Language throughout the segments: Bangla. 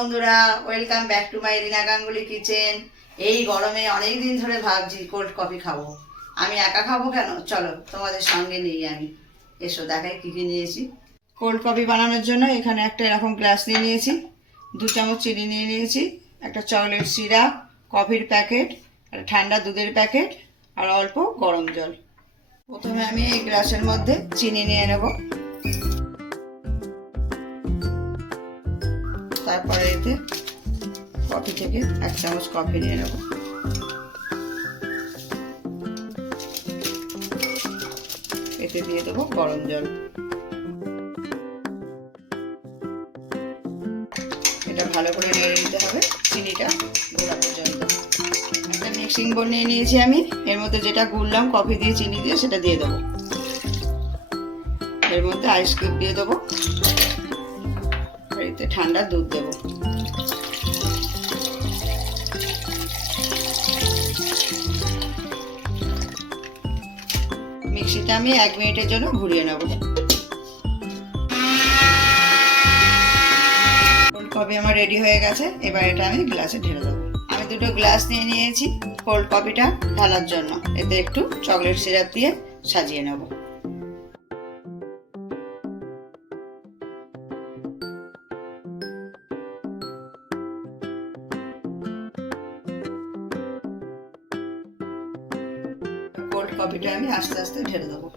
বন্ধুরা, welcome back to my Rina Ganguly kitchen. এই গরমে অনেক দিন ধরে ভাবছি কোল্ড কফি খাবো। আমি একা খাবো কেন, চলো তোমাদের সঙ্গে নিই আমি। এসো দেখাই কী কী নিয়েছি। কোল্ড কফি বানানোর জন্য এখানে একটা এরকম গ্লাস নিয়ে নিয়েছি, 2 চামচ চিনি নিয়ে নিয়েছি, একটা চকলেট সিরাপ, কফির প্যাকেট, একটা ঠান্ডা দুধের প্যাকেট আর অল্প গরম জল। প্রথমে আমি এই গ্লাসের মধ্যে চিনি নিয়ে নেব, তারপরে এতে কফি থেকে 1 চামচ কফি নিয়ে নেব। এতে দিয়ে দেবো গরম জল। এটা ভালো করে নেড়ে নিতে হবে চিনিটা গোলা পর্যন্ত। একটা মিক্সিং বোল নিয়ে নিয়েছি আমি, এর মধ্যে যেটা গুললাম কফি দিয়ে চিনি দিয়ে সেটা দিয়ে দেবো। এর মধ্যে আইস কিউব দিয়ে দেবো, আর এতে ঠান্ডা দুধ দেবো। মিক্সিটা আমি 1 মিনিটের জন্য ঘুরিয়ে নেব। কোল্ড কফি আমার রেডি হয়ে গেছে, এবার এটা আমি গ্লাসে ঢেলে দেবো। আমি 2টো গ্লাস নিয়ে নিয়েছি কোল্ড কফিটা ঢালার জন্য। এতে একটু চকলেট সিরাপ দিয়ে সাজিয়ে নেব। কোল্ড কফিটা আমি আস্তে আস্তে ঢেলে দেবো।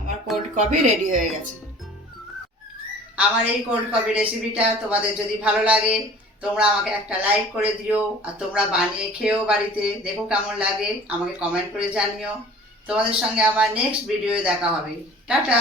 আমার কোল্ড কফি রেডি হয়ে গেছে। আমার এই কোল্ড কফি রেসিপিটা তোমাদের যদি ভালো লাগে তোমরা আমাকে একটা লাইক করে দিও, আর তোমরা বানিয়ে খেয়েও বাড়িতে দেখো কেমন লাগে, আমাকে কমেন্ট করে জানিও। তোমাদের সঙ্গে আমার নেক্সট ভিডিওয়ে দেখা হবে। টাটা।